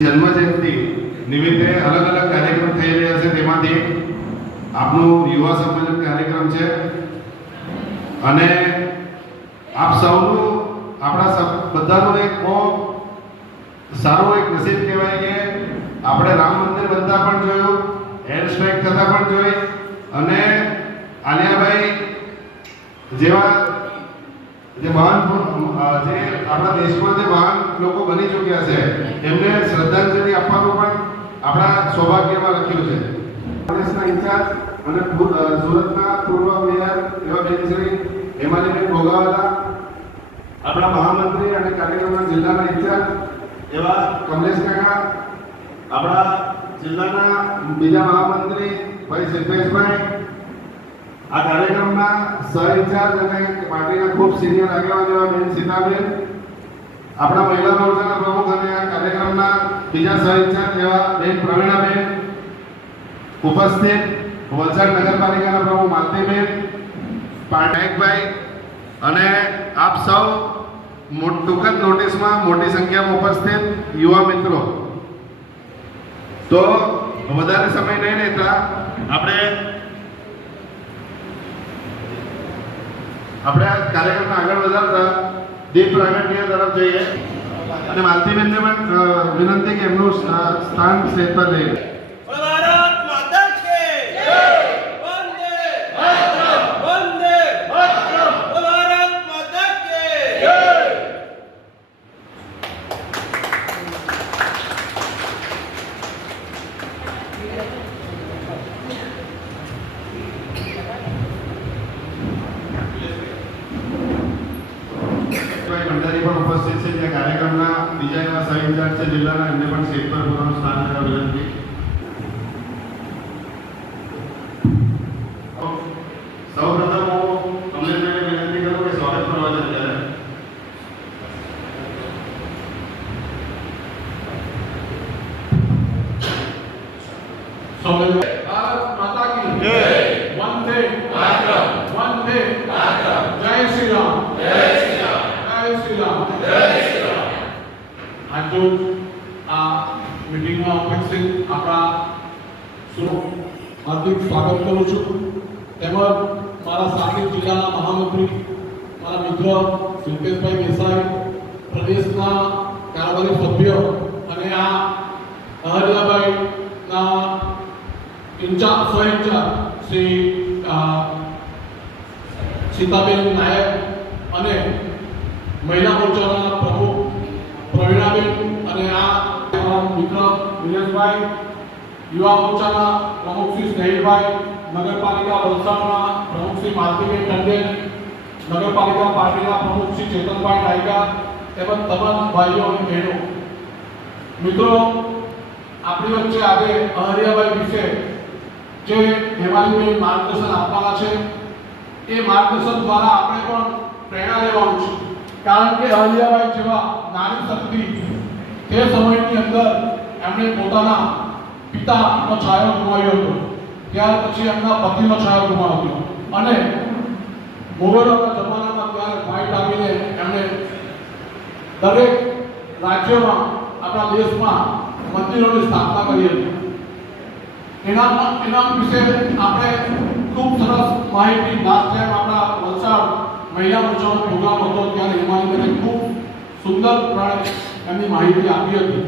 જન્મ જયંતિ નિમિત્તે અલગ અલગ કાર્યક્રમ થઈ રહ્યા છે. તેમાંથી આપણું યુવા સંમેલન કાર્યક્રમ છે. અને આપ સૌનું, આપણા બધાનું એક બહુ સારું એક નસીબ કહેવાય કે આપણે રામ મંદિર બનતા પણ જોયું, એર સ્ટ્રાઇક થતા પણ જોઈ અને આલિયાભાઈ જેવા જે મહાન જે આપણા દેશમાં જે મહાન લોકો બની ચૂક્યા છે, એમને શ્રદ્ધાંજલિ આપવાનું પણ આપણા સૌભાગ્યમાં લખ્યું છે. કોંગ્રેસના ઇન્ચાર્જ અને સુરતના પૂર્વ મેયર એવા બેન શ્રી હેમાલીબેન ભોગાવાલા આપણા મહામંત્રી અને કાર્યક્રમના જિલ્લાના ઇન્ચાર્જ એવા કમલેશ કાકા, આપણા જિલ્લાના બીજા મહામંત્રી ભાઈ સિદ્ધેશભાઈ આ કાર્યક્રમના સહ ઇન્ચાર્જ અને પાર્ટીના ખૂબ સિનિયર આગેવાન એવા બેન સીતાબેન, આપણા મહિલા મોરચાના પ્રમુખ અને આ કાર્યક્રમના બીજા સહ ઇન્ચાર્જ એવા બેન પ્રવીણાબેન, ઉપસ્થિત વલસાડ નગરપાલિકાના પ્રમુખ માલતીબેન પાટણભાઈ અને આપ સૌ ટૂંક જ નોટિસમાં મોટી સંખ્યામાં ઉપસ્થિત યુવા મિત્રો. તો વધારે સમય નહીં લેતા આપણે આપણે આ કાર્યક્રમને આગળ વધારતા દીપ પ્રાગટ્ય તરફ જઈએ. અને માલતીબેનને પણ વિનંતી કે એમનું સ્થાન સ્ટેજ પર લઈએ સિવાય ભંડારી પણ ઉપસ્થિત છે જે કાર્યક્રમના બીજા એવા સહ ઇન્ચાર્જ છે જિલ્લાના એમને પણ સ્ટેજ પર પોતાનું સ્થાન કરવા વિનંતી સૌપ્રથમ હું કમલેશભાઈને વિનંતી કરું કે સ્વાગત કરવા છે અત્યારે ભારત માતા કી જય વંદે માતરમ વંદે માતરમ જય શ્રી રામ જય મારા મહામંત્રી, મારા મિત્ર દેસાઈ, પ્રદેશના કારોબારી સભ્ય અને આ અહલ્યાભાઈના ઇન્ચાર્જ સ્વ ઇન્ચાર્જ શ્રી સીતાબેન નાયક અને મહિલા મોરચાના પ્રમુખ પ્રવીણાબેન અને આ મિત્ર વિરેશભાઈ યુવા મોરચાના પ્રમુખ શ્રી સ્નેહિલભાઈ, નગરપાલિકા વલસાડના પ્રમુખ શ્રી માલતીબેન ટંડેલ, નગરપાલિકા પાર્ટીના પ્રમુખ શ્રી ચેતનભાઈ નાયકા તેમજ તમામ ભાઈઓ અને બહેનો. મિત્રો, આપણી વચ્ચે આજે અહરિયાભાઈ વિશે જે હેમાલીભાઈ માર્ગદર્શન આપવાના છે, એ માર્ગદર્શન દ્વારા આપણે પણ પ્રેરણા લેવાનું છે. કારણ કે અહલ્યાબાઈ જેવા નારી શક્તિ તે સમયની અંદર એમણે પોતાના પિતાનો છાયો ગુમાવ્યો હતો. ત્યાર પછી એમના પતિનો છાયો ગુમાવ્યો અને મુગલોના જમાનામાં ત્યારે ફાઇટ આપીને એમણે દરેક રાજ્યોમાં, આપણા દેશમાં મંદિરોની સ્થાપના કરી હતી. એના એના વિશે આપણે ખૂબ સરસ માહિતી લાસ્ટ ટાઈમ આપણા વલસાડ મહિલા મોરચાનો પ્રોગ્રામ હતો ત્યારે હિમાલીબેને ખૂબ સુંદર એમની માહિતી આપી હતી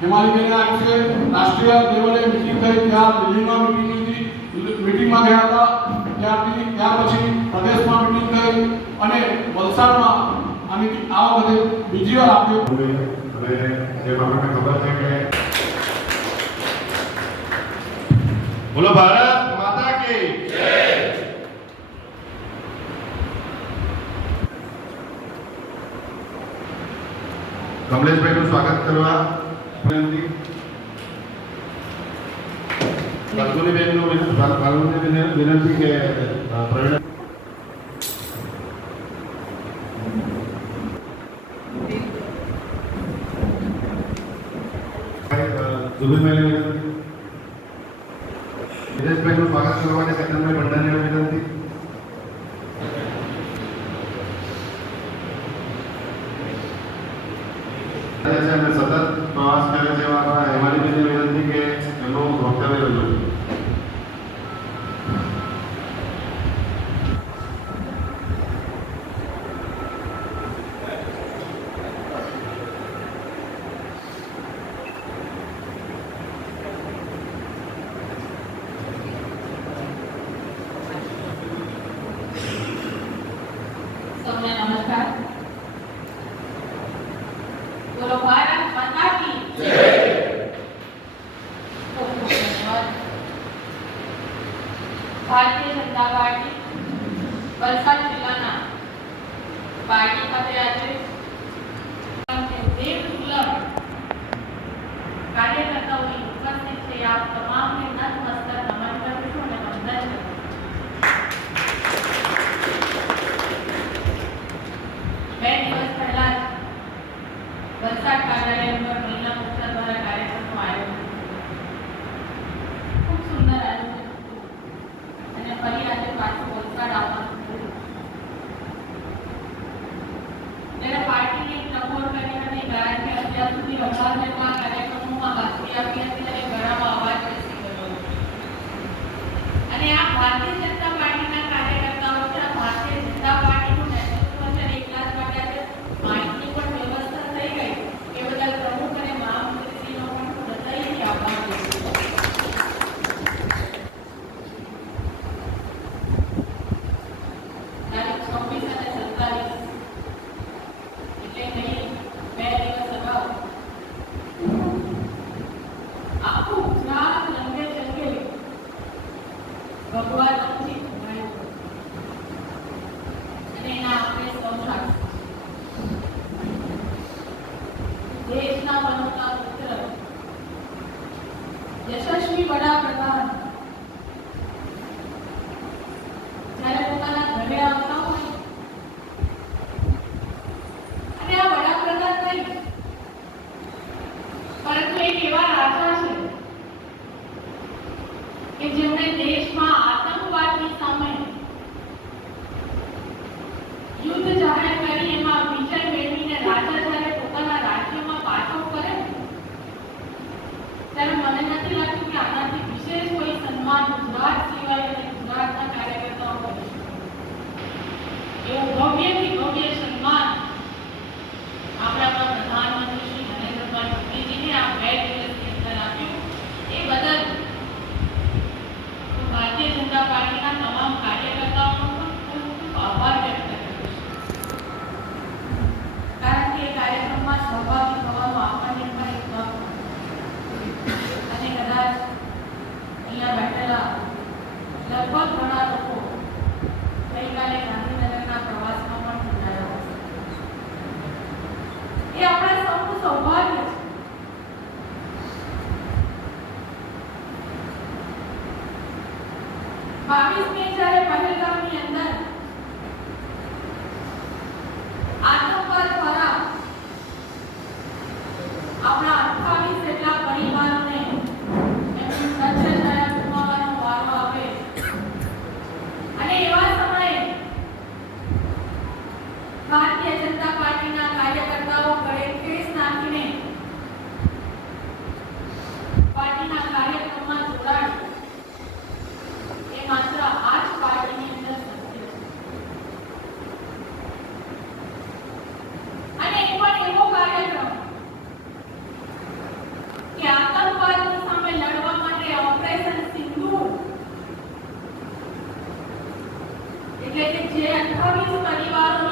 હિમાલીબેને આ વિશે રાષ્ટ્રીય લેવલે મિટિંગ થઈ ત્યાં દિલ્હીમાં મિટિંગ હતી મિટિંગમાં ગયા હતા ત્યારથી ત્યાર પછી પ્રદેશમાં મિટિંગ થઈ અને વલસાડમાં આની આ વખતે બીજી વાર આપી અને જેમ આપણને ખબર છે કે બોલો ભારત માતા કી કમલેશભાઈનું સ્વાગત કરવા વિનંતી ફાલ્ગુનીબેનનું વિન- ફાલ- ફાલ્ગુનીબેનને વિનંતી કે અ, પ્રવીણ જુબીનભાઈને વિનંતી દિનેશભાઈનું સ્વાગત કરવા માટે ચેતનભાઈ ભંડારીને વિનંતી 要出这种高端。pareja लेकिन जे अठारह परिवारों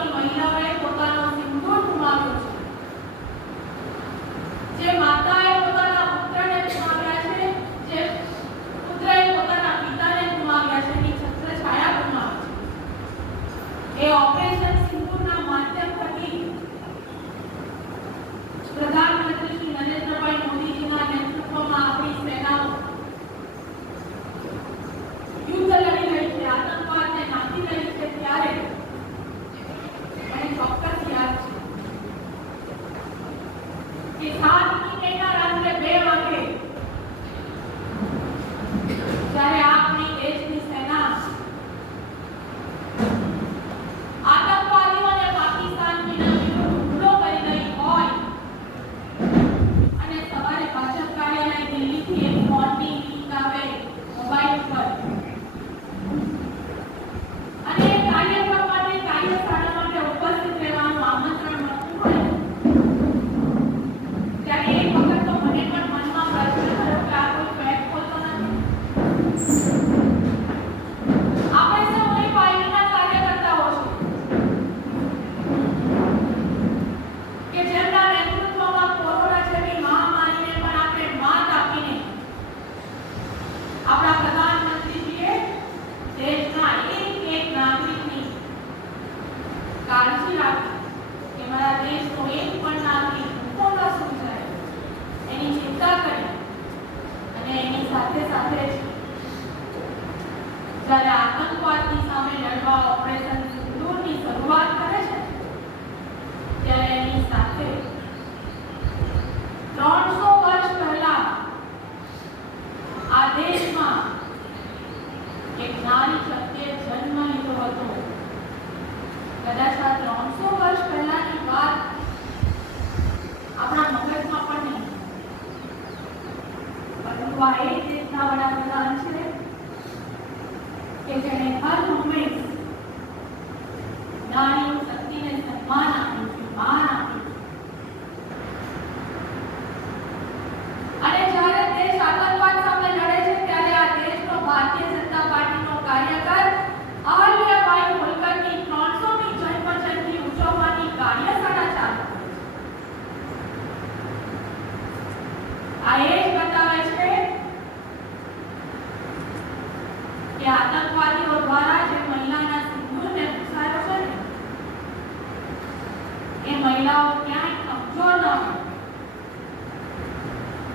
મહિલાઓ ક્યાંય કબજો ન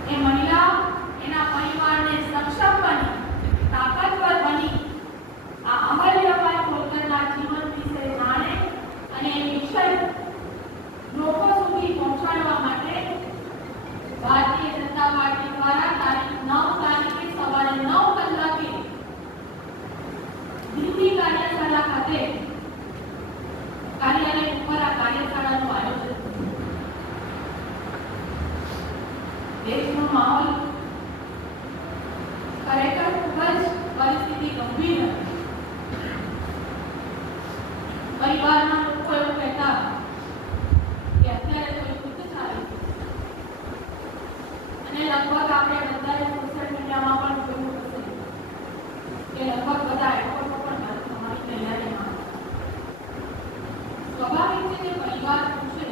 એ મહિલાઓ એના પરિવારને સક્ષમ બની, તાકાતવર બની. આ અમલ્યભાઈ હોલકરના જીવન વિશે જાણે અને એ વિષય લોકો સુધી પહોંચાડવા માટે ભારતીય જનતા પાર્ટી દ્વારા તારીખ નવ તારીખે સવારે નવ કલાકે દીદી કાર્યશાળા ખાતે કાર્યાલય ઉપર આ કાર્યશાળાનું દેશનો માહોલ ખરેખર ખૂબ જ પરિસ્થિતિ ગંભીર હતી પરિવારના લોકો એવું કહેતા કે અત્યારે કોઈ ખુદ સારી અને લગભગ આપણે બધાએ સોશિયલ મીડિયામાં પણ જોયું હશે કે લગભગ બધા એરપોર્ટો પણ તમારી તૈયારીમાં સ્વાભાવિક છે કે પરિવાર પૂછે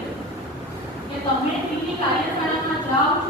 કે તમે કેટલી કાર્યશાળામાં જાઓ